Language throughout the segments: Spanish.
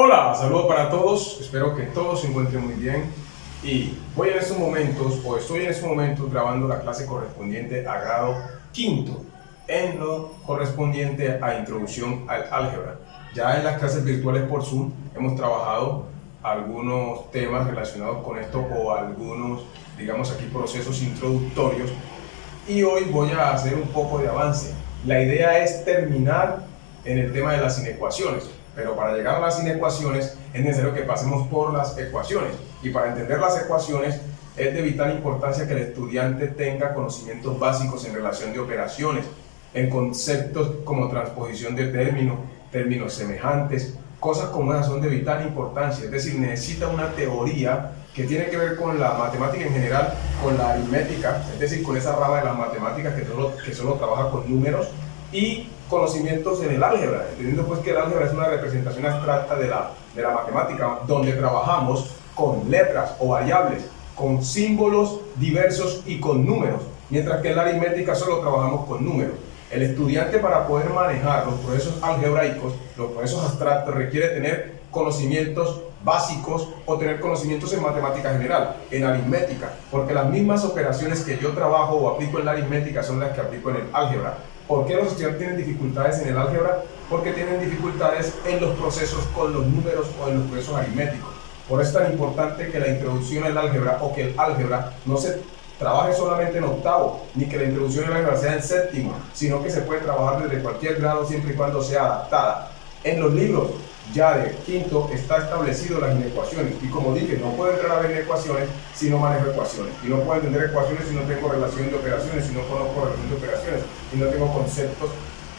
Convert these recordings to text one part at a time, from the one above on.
Hola, saludos para todos, espero que todos se encuentren muy bien y estoy en estos momentos grabando la clase correspondiente a grado quinto en lo correspondiente a introducción al álgebra. Ya en las clases virtuales por Zoom hemos trabajado algunos temas relacionados con esto o algunos, digamos aquí, procesos introductorios y hoy voy a hacer un poco de avance. La idea es terminar en el tema de las inecuaciones. Pero para llegar a las inecuaciones es necesario que pasemos por las ecuaciones. Y para entender las ecuaciones es de vital importancia que el estudiante tenga conocimientos básicos en relación de operaciones, en conceptos como transposición de términos semejantes, cosas como esas son de vital importancia. Es decir, necesita una teoría que tiene que ver con la matemática en general, con la aritmética, es decir, con esa rama de las matemáticas que solo trabaja con números, y conocimientos en el álgebra, entendiendo pues que el álgebra es una representación abstracta de la matemática, donde trabajamos con letras o variables, con símbolos diversos y con números, mientras que en la aritmética solo trabajamos con números. El estudiante, para poder manejar los procesos algebraicos, los procesos abstractos, requiere tener conocimientos básicos o tener conocimientos en matemática general, en aritmética, porque las mismas operaciones que yo trabajo o aplico en la aritmética son las que aplico en el álgebra. ¿Por qué los estudiantes tienen dificultades en el álgebra? Porque tienen dificultades en los procesos con los números o en los procesos aritméticos. Por eso es tan importante que la introducción al álgebra o que el álgebra no se trabaje solamente en octavo, ni que la introducción al álgebra sea en séptimo, sino que se puede trabajar desde cualquier grado siempre y cuando sea adaptada. En los libros ya de quinto está establecido las inecuaciones y, como dije, no puedo entrar a ver ecuaciones si no manejo ecuaciones, y no puedo entender ecuaciones si no tengo relación de operaciones, si no conozco relación de operaciones, y no tengo conceptos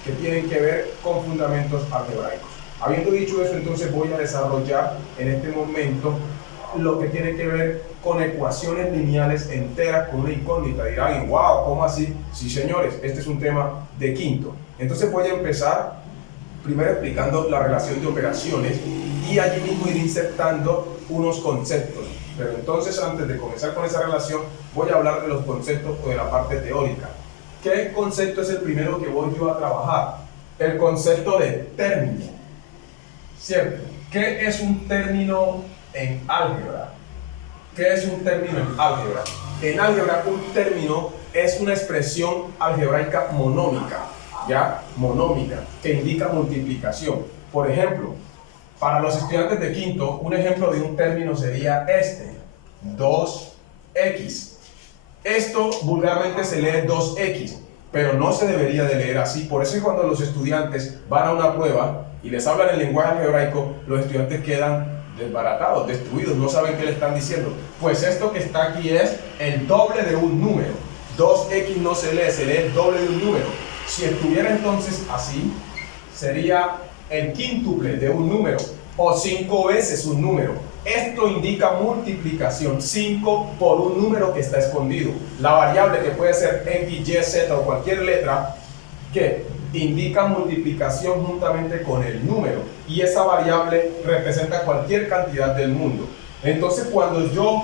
que tienen que ver con fundamentos algebraicos. Habiendo dicho eso, entonces voy a desarrollar en este momento lo que tiene que ver con ecuaciones lineales enteras con una incógnita. Dirán, wow, ¿cómo así? Sí, señores, este es un tema de quinto. Entonces voy a empezar primero explicando la relación de operaciones y allí mismo ir insertando unos conceptos. Pero entonces, antes de comenzar con esa relación, voy a hablar de los conceptos o de la parte teórica. ¿Qué concepto es el primero que voy yo a trabajar? El concepto de término, ¿cierto? ¿Qué es un término en álgebra? ¿Qué es un término en álgebra? En álgebra, un término es una expresión algebraica monómica, ¿ya? Monómica, que indica multiplicación. Por ejemplo, para los estudiantes de quinto, un ejemplo de un término sería este, 2x. Esto vulgarmente se lee 2x, pero no se debería de leer así. Por eso es cuando los estudiantes van a una prueba y les hablan el lenguaje algebraico, los estudiantes quedan desbaratados, destruidos, no saben qué le están diciendo. Pues esto que está aquí es el doble de un número. 2x no se lee el doble de un número. Si estuviera entonces así, sería el quíntuple de un número o 5 veces un número. Esto indica multiplicación, 5 por un número que está escondido. La variable, que puede ser x, y, z o cualquier letra, que indica multiplicación juntamente con el número, y esa variable representa cualquier cantidad del mundo. Entonces, cuando yo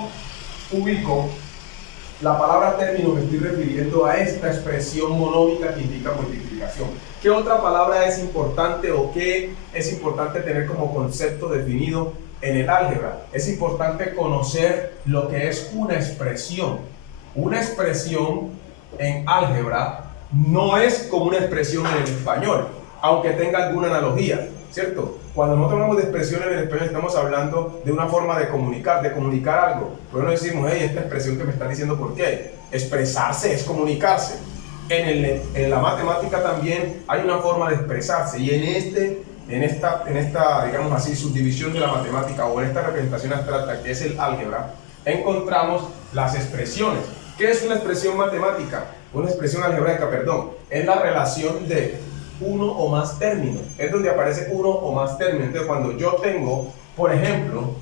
ubico la palabra término, me estoy refiriendo a esta expresión monómica que indica multiplicación. ¿Qué otra palabra es importante o qué es importante tener como concepto definido en el álgebra? Es importante conocer lo que es una expresión. Una expresión en álgebra no es como una expresión en el español, aunque tenga alguna analogía, ¿cierto? Cuando nosotros hablamos de expresiones en el español, estamos hablando de una forma de comunicar algo. Pero no decimos, hey, esta expresión que me estás diciendo, ¿por qué? Expresarse es comunicarse. En la matemática también hay una forma de expresarse, y en esta, digamos así, subdivisión de la matemática o en esta representación abstracta que es el álgebra, encontramos las expresiones. ¿Qué es una expresión matemática? Una expresión algebraica, perdón, es la relación de uno o más términos, es donde aparece uno o más términos. Entonces, cuando yo tengo, por ejemplo,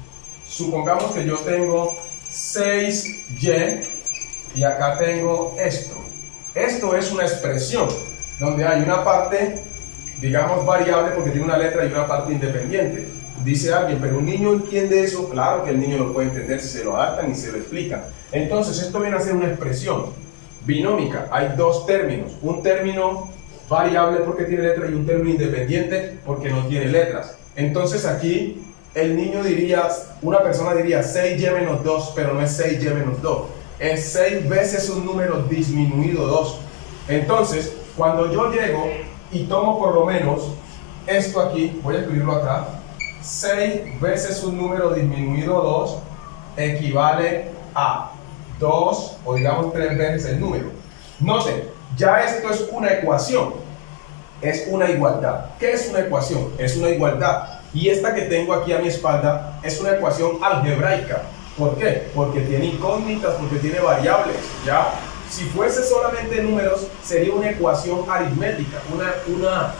supongamos que yo tengo 6y y acá tengo esto. Esto es una expresión donde hay una parte, digamos, variable porque tiene una letra, y una parte independiente. Dice alguien, pero un niño entiende eso. Claro que el niño lo puede entender si se lo adaptan y se lo explican. Entonces, esto viene a ser una expresión binómica. Hay dos términos, un término variable porque tiene letra y un término independiente porque no tiene letras. Entonces aquí el niño diría, una persona diría 6y menos 2, pero no es 6y menos 2. Es 6 veces un número disminuido 2. Entonces, cuando yo llego y tomo por lo menos esto aquí, voy a escribirlo acá, 6 veces un número disminuido 2 equivale a 2, o digamos 3 veces el número. Noten, ya esto es una ecuación, es una igualdad. ¿Qué es una ecuación? Es una igualdad. Y esta que tengo aquí a mi espalda es una ecuación algebraica. ¿Por qué? Porque tiene incógnitas, porque tiene variables, ¿ya? Si fuese solamente números, sería una ecuación aritmética, una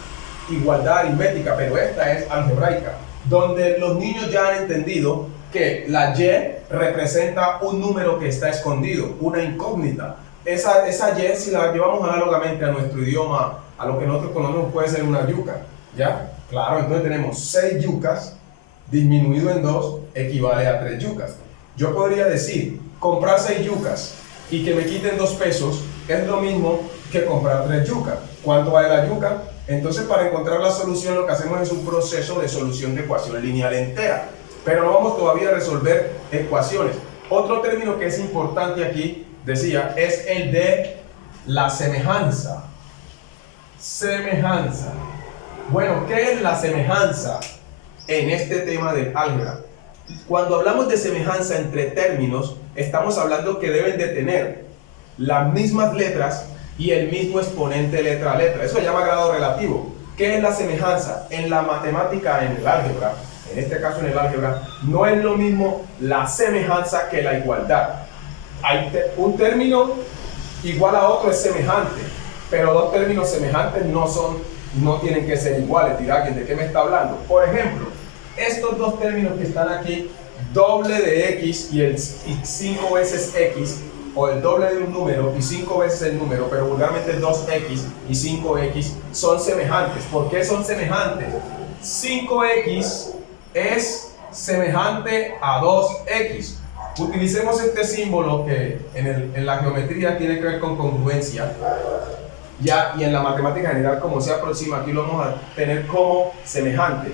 igualdad aritmética, pero esta es algebraica, donde los niños ya han entendido que la y representa un número que está escondido, una incógnita. Esa y, si la llevamos análogamente a nuestro idioma, a lo que nosotros conocemos, puede ser una yuca, ¿ya? Claro, entonces tenemos 6 yucas disminuido en 2 equivale a 3 yucas. Yo podría decir, comprar 6 yucas y que me quiten 2 pesos es lo mismo que comprar 3 yucas. ¿Cuánto vale la yuca? Entonces, para encontrar la solución, lo que hacemos es un proceso de solución de ecuación lineal entera. Pero no vamos todavía a resolver ecuaciones. Otro término que es importante aquí, decía, es el de la semejanza. Semejanza. Bueno, ¿qué es la semejanza en este tema del álgebra? Cuando hablamos de semejanza entre términos, estamos hablando que deben de tener las mismas letras y el mismo exponente letra a letra. Eso se llama grado relativo. ¿Qué es la semejanza? En la matemática, en el álgebra, en este caso en el álgebra, no es lo mismo la semejanza que la igualdad. Un término igual a otro es semejante, pero dos términos semejantes no tienen que ser iguales. Dirá alguien, ¿de qué me está hablando? Por ejemplo, estos dos términos que están aquí, doble de x y 5 veces x, o el doble de un número y 5 veces el número, pero vulgarmente 2x y 5x, son semejantes. ¿Por qué son semejantes? 5x es semejante a 2x. Utilicemos este símbolo que en la geometría tiene que ver con congruencia. Ya, y en la matemática general, como se aproxima, aquí lo vamos a tener como semejante.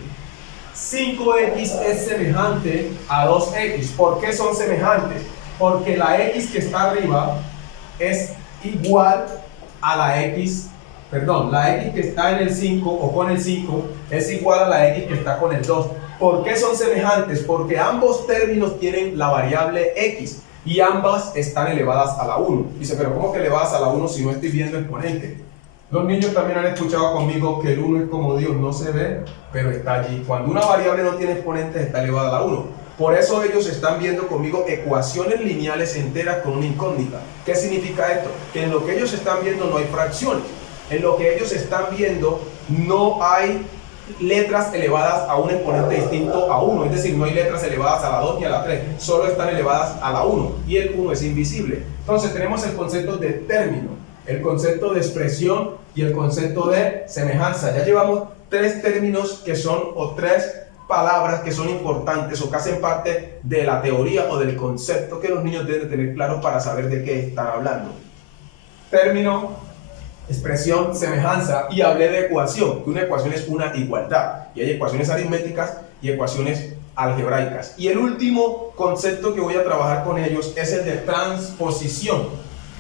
5x es semejante a 2x. ¿Por qué son semejantes? Porque la x que está arriba es igual a la x, la x que está en el 5 o con el 5 es igual a la x que está con el 2. ¿Por qué son semejantes? Porque ambos términos tienen la variable x y ambas están elevadas a la 1. Dice, pero ¿cómo que elevadas a la 1 si no estoy viendo exponente? Los niños también han escuchado conmigo que el 1 es como Dios, no se ve, pero está allí. Cuando una variable no tiene exponentes, está elevada a la 1. Por eso ellos están viendo conmigo ecuaciones lineales enteras con una incógnita. ¿Qué significa esto? Que en lo que ellos están viendo no hay fracciones. En lo que ellos están viendo no hay letras elevadas a un exponente distinto a 1. Es decir, no hay letras elevadas a la 2 ni a la 3. Solo están elevadas a la 1. Y el 1 es invisible. Entonces tenemos el concepto de término, el concepto de expresión y el concepto de semejanza. Ya llevamos 3 términos que son, o 3 palabras que son importantes o que hacen parte de la teoría o del concepto que los niños deben tener claro para saber de qué están hablando. Término, expresión, semejanza, y hablé de ecuación, que una ecuación es una igualdad, y hay ecuaciones aritméticas y ecuaciones algebraicas. Y el último concepto que voy a trabajar con ellos es el de transposición,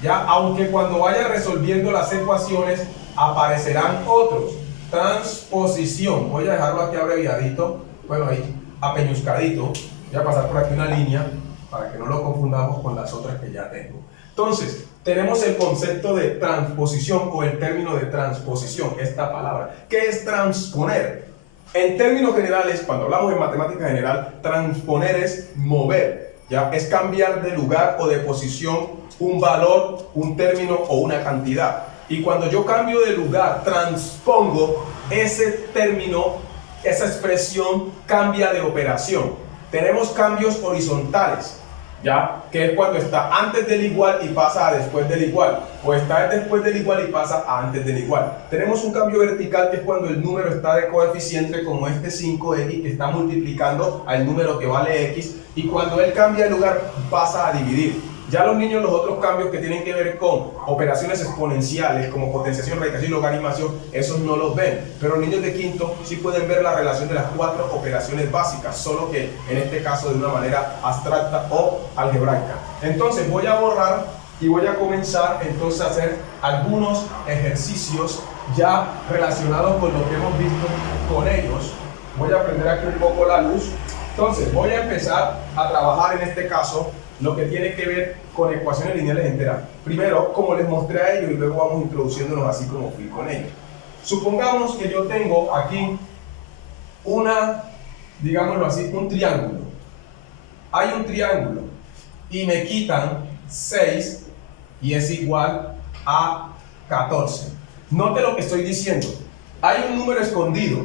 ¿ya? Aunque cuando vaya resolviendo las ecuaciones aparecerán otros. Transposición, voy a dejarlo aquí abreviadito, bueno, ahí apeñuscadito. Voy a pasar por aquí una línea para que no lo confundamos con las otras que ya tengo. Entonces, tenemos el concepto de transposición o el término de transposición, esta palabra. ¿Qué es transponer? En términos generales, cuando hablamos de matemática general, transponer es mover, ¿ya? Es cambiar de lugar o de posición un valor, un término o una cantidad. Y cuando yo cambio de lugar, transpongo, ese término, esa expresión cambia de operación. Tenemos cambios horizontales, ¿ya? Que es cuando está antes del igual y pasa a después del igual, o está después del igual y pasa a antes del igual. Tenemos un cambio vertical que es cuando el número está de coeficiente, como este 5x que está multiplicando al número que vale x, y cuando él cambia de lugar pasa a dividir. Ya los niños, los otros cambios que tienen que ver con operaciones exponenciales como potenciación, radicación y logaritmación, esos no los ven. Pero los niños de quinto sí pueden ver la relación de las 4 operaciones básicas, solo que en este caso de una manera abstracta o algebraica. Entonces voy a borrar y voy a comenzar entonces a hacer algunos ejercicios ya relacionados con lo que hemos visto con ellos. Voy a prender aquí un poco la luz. Entonces voy a empezar a trabajar en este caso lo que tiene que ver con ecuaciones lineales enteras. Primero, como les mostré a ellos, y luego vamos introduciéndonos así como fui con ellos. Supongamos que yo tengo aquí digámoslo así, un triángulo. Hay un triángulo y me quitan 6 y es igual a 14. Note lo que estoy diciendo. Hay un número escondido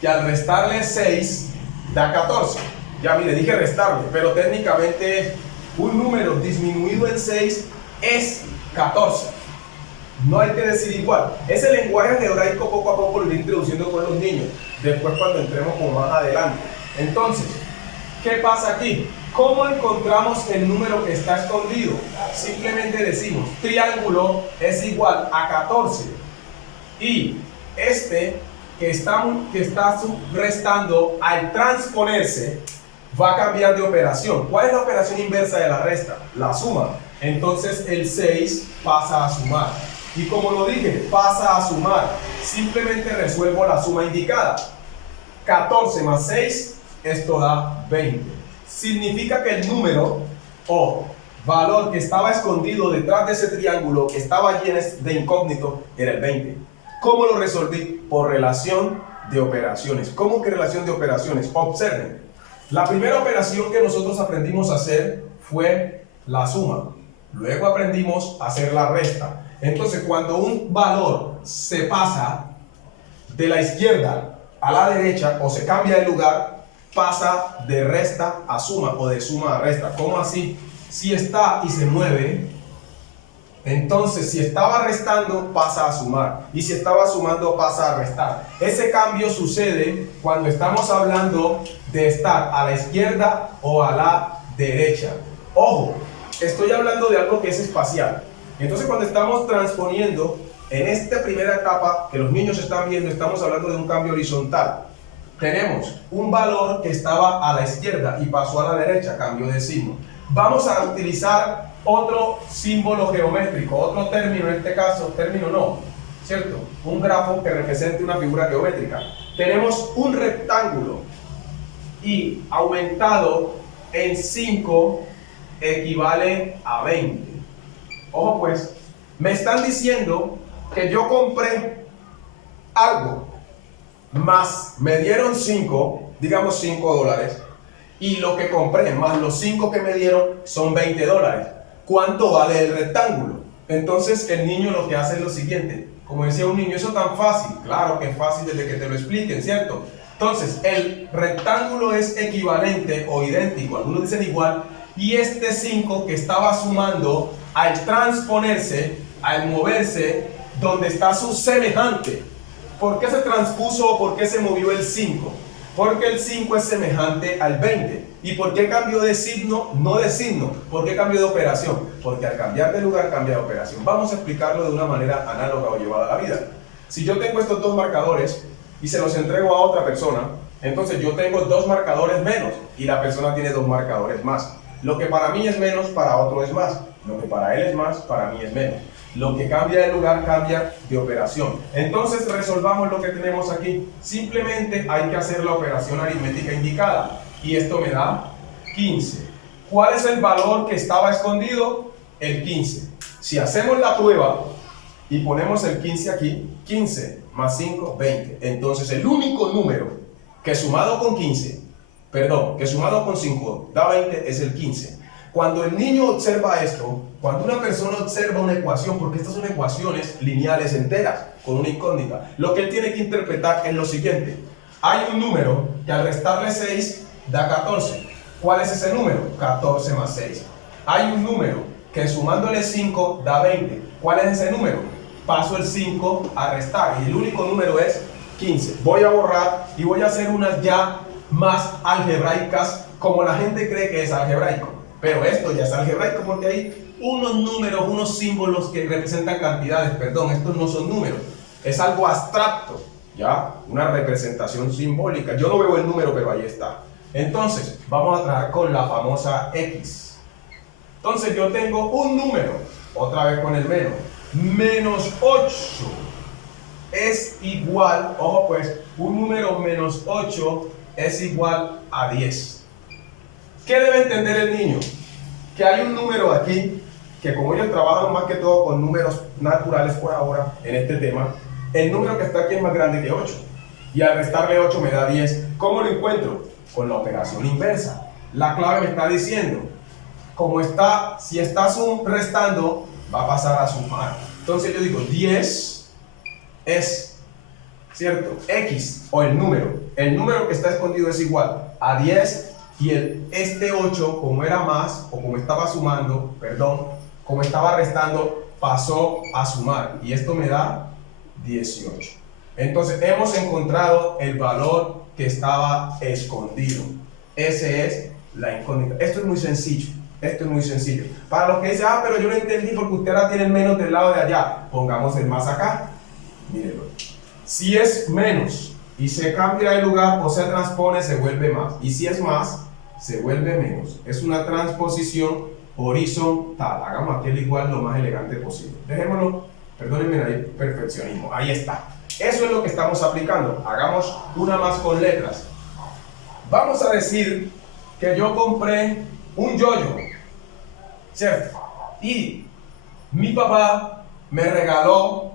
que al restarle 6 da 14. Ya mire, dije restarle, pero técnicamente un número disminuido en 6 es 14. No hay que decir igual. Ese lenguaje algebraico poco a poco lo iré introduciendo con los niños, después cuando entremos como más adelante. Entonces, ¿qué pasa aquí? ¿Cómo encontramos el número que está escondido? Simplemente decimos, triángulo es igual a 14. Y este que está restando, al transponerse, va a cambiar de operación. ¿Cuál es la operación inversa de la resta? La suma. Entonces el 6 pasa a sumar. Y como lo dije, pasa a sumar. Simplemente resuelvo la suma indicada. 14 más 6, esto da 20. Significa que el número o valor que estaba escondido detrás de ese triángulo, que estaba lleno de incógnito, era el 20. ¿Cómo lo resolví? Por relación de operaciones. ¿Cómo que relación de operaciones? Observen. La primera operación que nosotros aprendimos a hacer fue la suma. Luego aprendimos a hacer la resta. Entonces, cuando un valor se pasa de la izquierda a la derecha o se cambia de lugar, pasa de resta a suma o de suma a resta. ¿Cómo así? Si está y se mueve, entonces si estaba restando pasa a sumar, y si estaba sumando pasa a restar. Ese cambio sucede cuando estamos hablando de estar a la izquierda o a la derecha. Ojo, estoy hablando de algo que es espacial. Entonces cuando estamos transponiendo en esta primera etapa que los niños están viendo, estamos hablando de un cambio horizontal. Tenemos un valor que estaba a la izquierda y pasó a la derecha, cambio de signo. Vamos a utilizar otro símbolo geométrico, otro término, en este caso, término no, ¿cierto? Un grafo que represente una figura geométrica. Tenemos un rectángulo y aumentado en 5 equivale a 20. Ojo pues, me están diciendo que yo compré algo, más me dieron 5, digamos 5 dólares, y lo que compré más los 5 que me dieron son 20 dólares. ¿Cuánto vale el rectángulo? Entonces el niño lo que hace es lo siguiente. Como decía un niño, ¿eso tan fácil? Claro que es fácil desde que te lo expliquen, ¿cierto? Entonces el rectángulo es equivalente o idéntico, algunos dicen igual, y este 5 que estaba sumando al transponerse, al moverse, donde está su semejante. ¿Por qué se transpuso o por qué se movió el 5? Porque el 5 es semejante al 20. ¿Y por qué cambió de signo? No de signo. ¿Por qué cambió de operación? Porque al cambiar de lugar cambia de operación. Vamos a explicarlo de una manera análoga o llevada a la vida. Si yo tengo estos dos marcadores y se los entrego a otra persona, entonces yo tengo 2 marcadores menos y la persona tiene 2 marcadores más. Lo que para mí es menos, para otro es más. Lo que para él es más, para mí es menos. Lo que cambia de lugar cambia de operación. Entonces resolvamos lo que tenemos aquí. Simplemente hay que hacer la operación aritmética indicada. Y esto me da 15. ¿Cuál es el valor que estaba escondido? El 15. Si hacemos la prueba y ponemos el 15 aquí, 15 más 5, 20. Entonces el único número que sumado con 5 da 20 es el 15. Cuando el niño observa esto, cuando una persona observa una ecuación, porque estas son ecuaciones lineales enteras, con una incógnita, lo que él tiene que interpretar es lo siguiente. Hay un número que al restarle 6 da 14. ¿Cuál es ese número? 14 más 6. Hay un número que sumándole 5 da 20. ¿Cuál es ese número? Paso el 5 a restar y el único número es 15. Voy a borrar y voy a hacer unas ya más algebraicas, como la gente cree que es algebraico. Pero esto ya es algebraico porque hay unos números, unos símbolos que representan cantidades. Perdón, estos no son números. Es algo abstracto, ¿ya? Una representación simbólica. Yo no veo el número, pero ahí está. Entonces, vamos a trabajar con la famosa X. Entonces, yo tengo un número, otra vez con el menos. Menos 8 es igual, ojo pues, un número menos 8 es igual a 10. ¿Qué debe entender el niño? Que hay un número aquí, que como ellos trabajan más que todo con números naturales por ahora, en este tema, el número que está aquí es más grande que 8. Y al restarle 8 me da 10. ¿Cómo lo encuentro? Con la operación inversa. La clave me está diciendo, como está, si está restando, va a pasar a sumar. Entonces yo digo, 10 es, ¿cierto? X, o el número que está escondido es igual a 10, y este 8, como era más, o como estaba sumando, perdón, como estaba restando, pasó a sumar, y esto me da 18. Entonces hemos encontrado el valor que estaba escondido. Ese es la incógnita. Esto es muy sencillo. Esto es muy sencillo. Para los que dicen, pero yo no entendí porque usted ahora tiene el menos del lado de allá, pongamos el más acá. Mírenlo. Si es menos y se cambia de lugar o se transpone, se vuelve más. Y si es más, se vuelve menos. Es una transposición horizontal. Hagamos aquí el igual lo más elegante posible. Dejémoslo, perdónenme ahí, perfeccionismo. Ahí está. Eso es lo que estamos aplicando. Hagamos una más con letras. Vamos a decir que yo compré un yoyo, ¿cierto? Y mi papá me regaló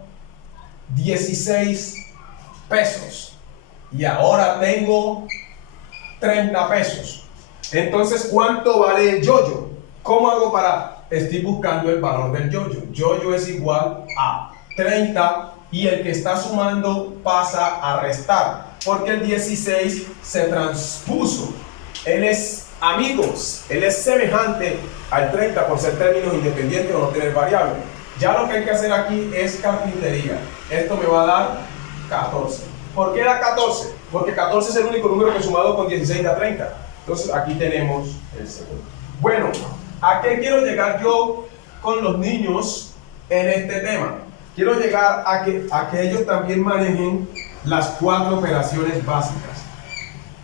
16 pesos y ahora tengo 30 pesos. Entonces, ¿cuánto vale el yoyo? ¿Cómo hago para...? Estoy buscando el valor del yoyo. Yoyo es igual a 30 y el que está sumando pasa a restar porque el 16 se transpuso. Él es, amigos, él es semejante al 30 por ser términos independientes o no tener variable. Ya lo que hay que hacer aquí es carpintería. Esto me va a dar 14. ¿Por qué da 14? Porque 14 es el único número que sumado con 16 da 30. Entonces aquí tenemos el segundo. Bueno, ¿a qué quiero llegar yo con los niños en este tema? Quiero llegar a que ellos también manejen las 4 operaciones básicas.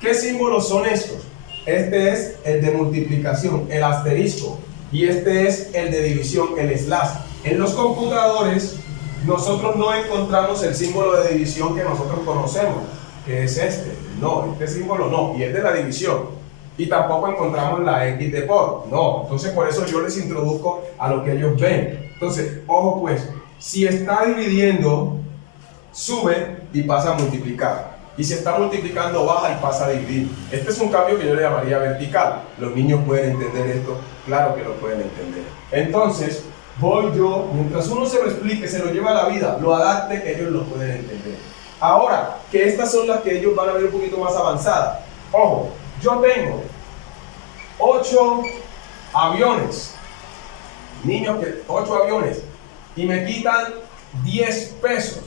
¿Qué símbolos son estos? Este es el de multiplicación, el asterisco, y este es el de división, el slash. En los computadores nosotros no encontramos el símbolo de división que nosotros conocemos, que es este. No, este símbolo no, y es de la división. Y tampoco encontramos la X de por, no. Entonces por eso yo les introduzco a lo que ellos ven. Entonces, ojo pues, si está dividiendo, sube y pasa a multiplicar. Y si está multiplicando, baja y pasa a dividir. Este es un cambio que yo le llamaría vertical. Los niños pueden entender esto, claro que lo pueden entender. Entonces, voy yo, mientras uno se lo explique, se lo lleva a la vida, lo adapte, ellos lo pueden entender. Ahora, que estas son las que ellos van a ver un poquito más avanzadas. Ojo, yo tengo 8 aviones. Niños, 8 aviones. Y me quitan 10 pesos.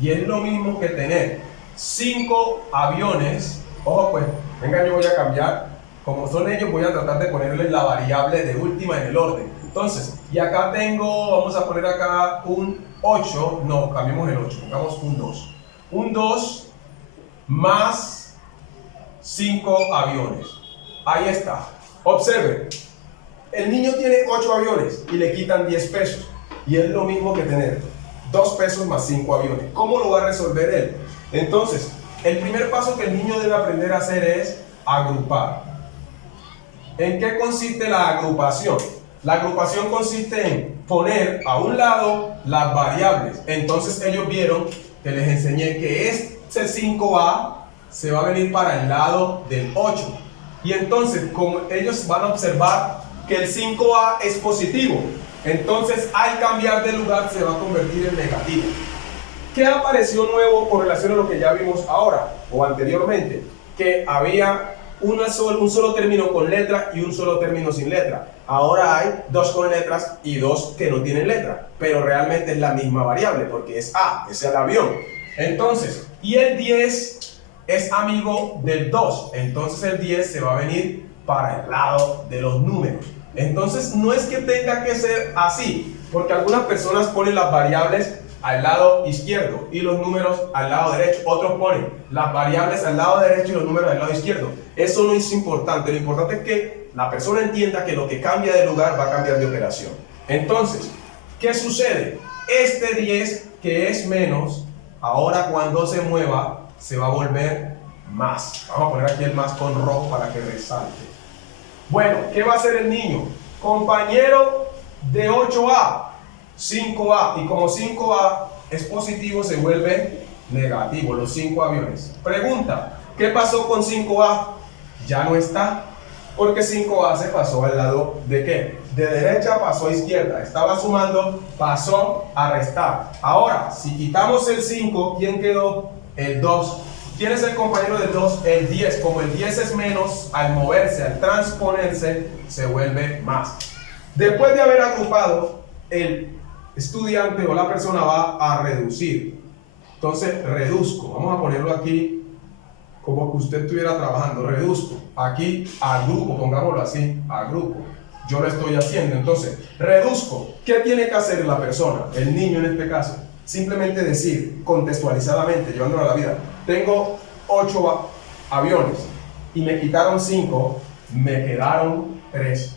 Y es lo mismo que tener 5 aviones. Ojo pues, venga, yo voy a cambiar. Como son ellos, voy a tratar de ponerles la variable de última en el orden. Entonces, y acá tengo, vamos a poner acá un 8. No, cambiemos el 8, pongamos un 2. Un 2 más 5 aviones. Ahí está. Observe, el niño tiene 8 aviones y le quitan 10 pesos. Y es lo mismo que tener 2 pesos más 5 aviones. ¿Cómo lo va a resolver él? Entonces, el primer paso que el niño debe aprender a hacer es agrupar. ¿En qué consiste la agrupación? La agrupación consiste en poner a un lado las variables. Entonces ellos vieron que les enseñé que este 5A se va a venir para el lado del 8. Y entonces, como ellos van a observar que el 5A es positivo, entonces al cambiar de lugar se va a convertir en negativo. ¿Qué apareció nuevo con relación a lo que ya vimos ahora o anteriormente? Que había un solo término con letra y un solo término sin letra. Ahora hay 2 con letras y 2 que no tienen letra, pero realmente es la misma variable porque es A, es el avión. Entonces, y el 10 es amigo del 2. Entonces el 10 se va a venir para el lado de los números. Entonces no es que tenga que ser así, porque algunas personas ponen las variables al lado izquierdo y los números al lado derecho. Otros ponen las variables al lado derecho y los números al lado izquierdo. Eso no es importante. Lo importante es que la persona entienda que lo que cambia de lugar va a cambiar de operación. Entonces, ¿qué sucede? Este 10 que es menos, ahora cuando se mueva, se va a volver más. Vamos a poner aquí el más con rojo para que resalte. Bueno, ¿qué va a hacer el niño? Compañero de 8A, 5A. Y como 5A es positivo, se vuelve negativo, los 5 aviones. Pregunta, ¿qué pasó con 5A? Ya no está, porque 5A se pasó al lado ¿de qué? De derecha pasó a izquierda. Estaba sumando, pasó a restar. Ahora, si quitamos el 5, ¿quién quedó? El 2. ¿Quién es el compañero del 2? El 10. Como el 10 es menos, al moverse, al transponerse, se vuelve más. Después de haber agrupado, el estudiante o la persona va a reducir. Entonces, reduzco. Vamos a ponerlo aquí como que usted estuviera trabajando. Reduzco. Aquí, agrupo, pongámoslo así, agrupo. Yo lo estoy haciendo. Entonces, reduzco. ¿Qué tiene que hacer la persona? El niño en este caso. Simplemente decir, contextualizadamente, llevándolo a la vida. Tengo 8 aviones y me quitaron 5, me quedaron 3.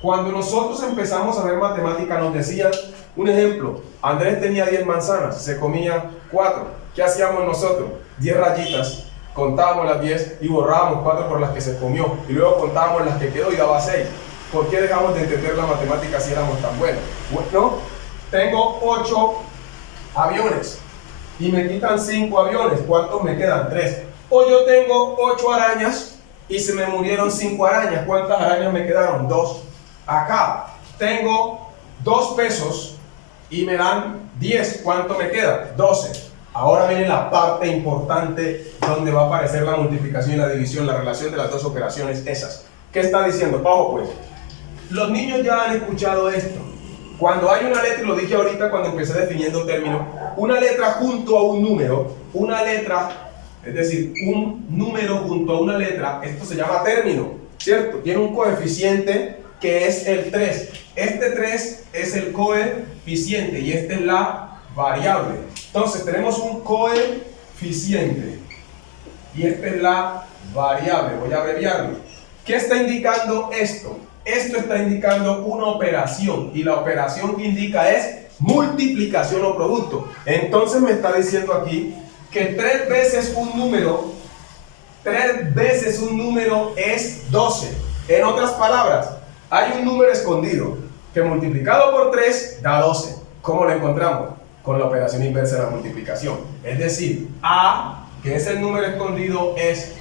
Cuando nosotros empezamos a ver matemática nos decían, un ejemplo, Andrés tenía 10 manzanas, se comía 4. ¿Qué hacíamos nosotros? 10 rayitas, contábamos las 10 y borrábamos 4 por las que se comió y luego contábamos las que quedó y daba 6. ¿Por qué dejamos de entender la matemática si éramos tan buenos? Bueno, tengo 8 aviones y me quitan 5 aviones. ¿Cuántos me quedan? 3. O yo tengo 8 arañas y se me murieron 5 arañas. ¿Cuántas arañas me quedaron? 2. Acá tengo 2 pesos y me dan 10. ¿Cuánto me queda? 12. Ahora viene la parte importante donde va a aparecer la multiplicación y la división, la relación de las dos operaciones esas. ¿Qué está diciendo? Ojo pues, los niños ya han escuchado esto. Cuando hay una letra, y lo dije ahorita cuando empecé definiendo términos, una letra junto a un número, una letra, es decir, un número junto a una letra, esto se llama término, ¿cierto? Tiene un coeficiente que es el 3. Este 3 es el coeficiente y esta es la variable. Entonces tenemos un coeficiente y esta es la variable. Voy a abreviarlo. ¿Qué está indicando esto? Esto está indicando una operación y la operación que indica es multiplicación o producto. Entonces me está diciendo aquí que 3 veces un número es 12. En otras palabras, hay un número escondido que multiplicado por 3 da 12. ¿Cómo lo encontramos? Con la operación inversa de la multiplicación. Es decir, A, que es el número escondido, es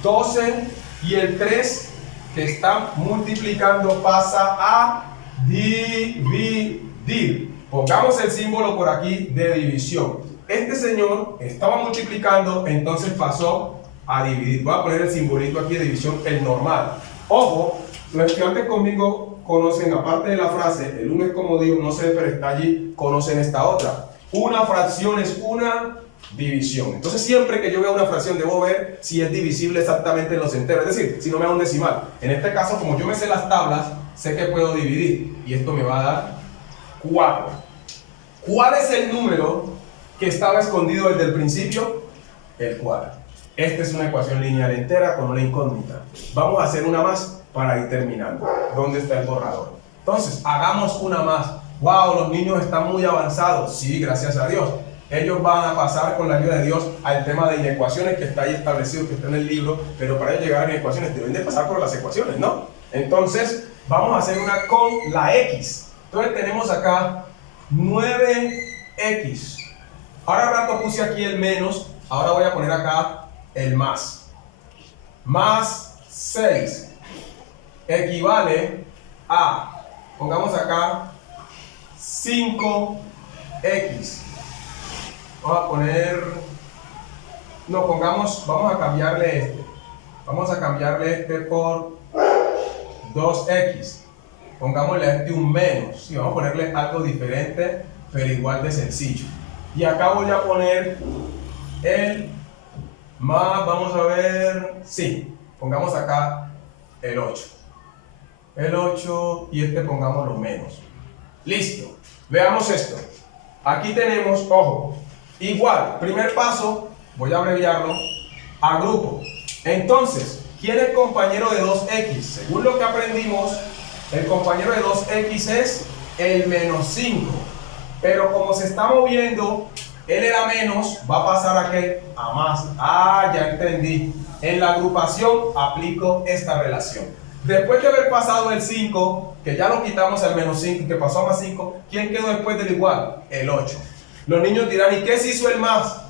12 y el 3 que está multiplicando pasa a dividir. Pongamos el símbolo por aquí de división. Este señor estaba multiplicando, entonces pasó a dividir. Voy a poner el simbolito aquí de división, el normal. Ojo, los estudiantes conmigo conocen, aparte de la frase, el 1 es como digo, no sé, pero está allí, conocen esta otra. Una fracción es una división. Entonces siempre que yo vea una fracción debo ver si es divisible exactamente en los enteros, es decir, si no me da un decimal. En este caso, como yo me sé las tablas, sé que puedo dividir y esto me va a dar 4. ¿Cuál es el número que estaba escondido desde el principio? El 4. Esta es una ecuación lineal entera con una incógnita. Vamos a hacer una más para ir terminando. ¿Dónde está el borrador? Entonces, hagamos una más. ¡Wow! Los niños están muy avanzados. Sí, gracias a Dios. Ellos van a pasar con la ayuda de Dios al tema de inecuaciones que está ahí establecido, que está en el libro, pero para ellos llegar a inecuaciones deben de pasar por las ecuaciones, ¿no? Entonces, vamos a hacer una con la X. Entonces tenemos acá 9X. Ahora rato puse aquí el menos, ahora voy a poner acá el más. Más 6 equivale a, pongamos acá, 5X. Vamos a poner, no, pongamos, vamos a cambiarle este. Vamos a cambiarle este por 2X. Pongámosle a este un menos. Sí, vamos a ponerle algo diferente, pero igual de sencillo. Y acá voy a poner el más, vamos a ver, sí, pongamos acá el 8. El 8 y este pongámoslo menos. Listo. Veamos esto. Aquí tenemos, ojo, igual, primer paso, voy a abreviarlo, agrupo. Entonces, ¿quién es el compañero de 2x? Según lo que aprendimos, el compañero de 2x es el menos 5. Pero como se está moviendo, él era menos, va a pasar a ¿qué? A más. Ah, ya entendí. En la agrupación aplico esta relación. Después de haber pasado el 5, que ya lo quitamos al menos 5 y que pasó a más 5, ¿quién quedó después del igual? El 8. Los niños dirán, ¿y qué se hizo el más?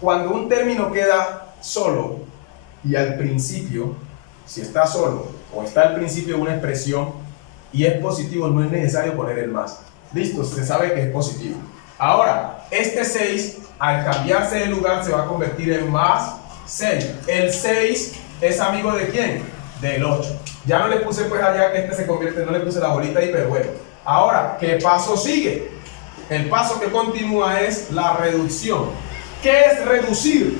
Cuando un término queda solo y al principio, si está solo o está al principio de una expresión y es positivo, no es necesario poner el más. Listo, se sabe que es positivo. Ahora, este 6, al cambiarse de lugar, se va a convertir en más 6. El 6 es amigo ¿de quién? Del 8. Ya no le puse pues allá que este se convierte, no le puse la bolita ahí, pero bueno. Ahora, ¿qué paso sigue? El paso que continúa es la reducción. ¿Qué es reducir?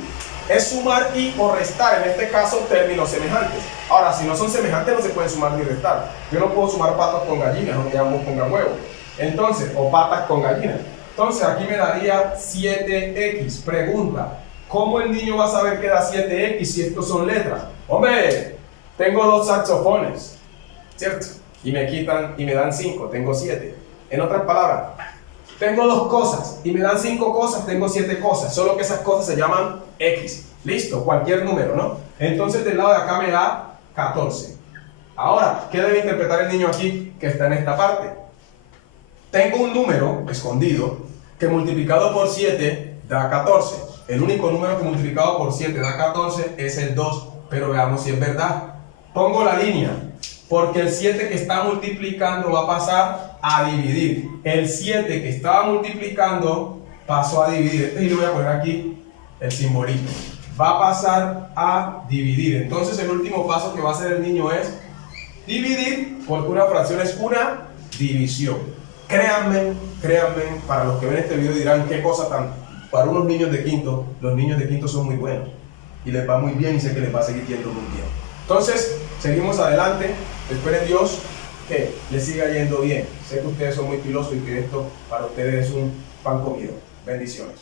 Es sumar y o restar, en este caso términos semejantes. Ahora, si no son semejantes no se pueden sumar ni restar. Yo no puedo sumar patas con gallinas, no me llamo ponga huevo. Entonces, o patas con gallinas. Entonces aquí me daría 7x. Pregunta, ¿cómo el niño va a saber que da 7x si estos son letras? Hombre, tengo 2 saxofones, ¿cierto? Y me quitan y me dan 5, tengo 7. En otras palabras, tengo 2 cosas y me dan 5 cosas, tengo 7 cosas. Solo que esas cosas se llaman x. Listo, cualquier número, ¿no? Entonces del lado de acá me da 14. Ahora, ¿qué debe interpretar el niño aquí que está en esta parte? Tengo un número escondido que multiplicado por 7 da 14. El único número que multiplicado por 7 da 14 es el 2. Pero veamos si es verdad. Pongo la línea, porque el 7 que está multiplicando va a pasar a dividir. El 7 que estaba multiplicando pasó a dividir. Y le voy a poner aquí el simbolito. Va a pasar a dividir. Entonces el último paso que va a hacer el niño es dividir, porque una fracción es una división. Créanme, para los que ven este video dirán qué cosa tan... Para unos niños de quinto, los niños de quinto son muy buenos. Y les va muy bien y sé que les va a seguir yendo muy bien. Entonces, seguimos adelante. Espero en Dios que les siga yendo bien. Sé que ustedes son muy pilosos y que esto para ustedes es un pan comido. Bendiciones.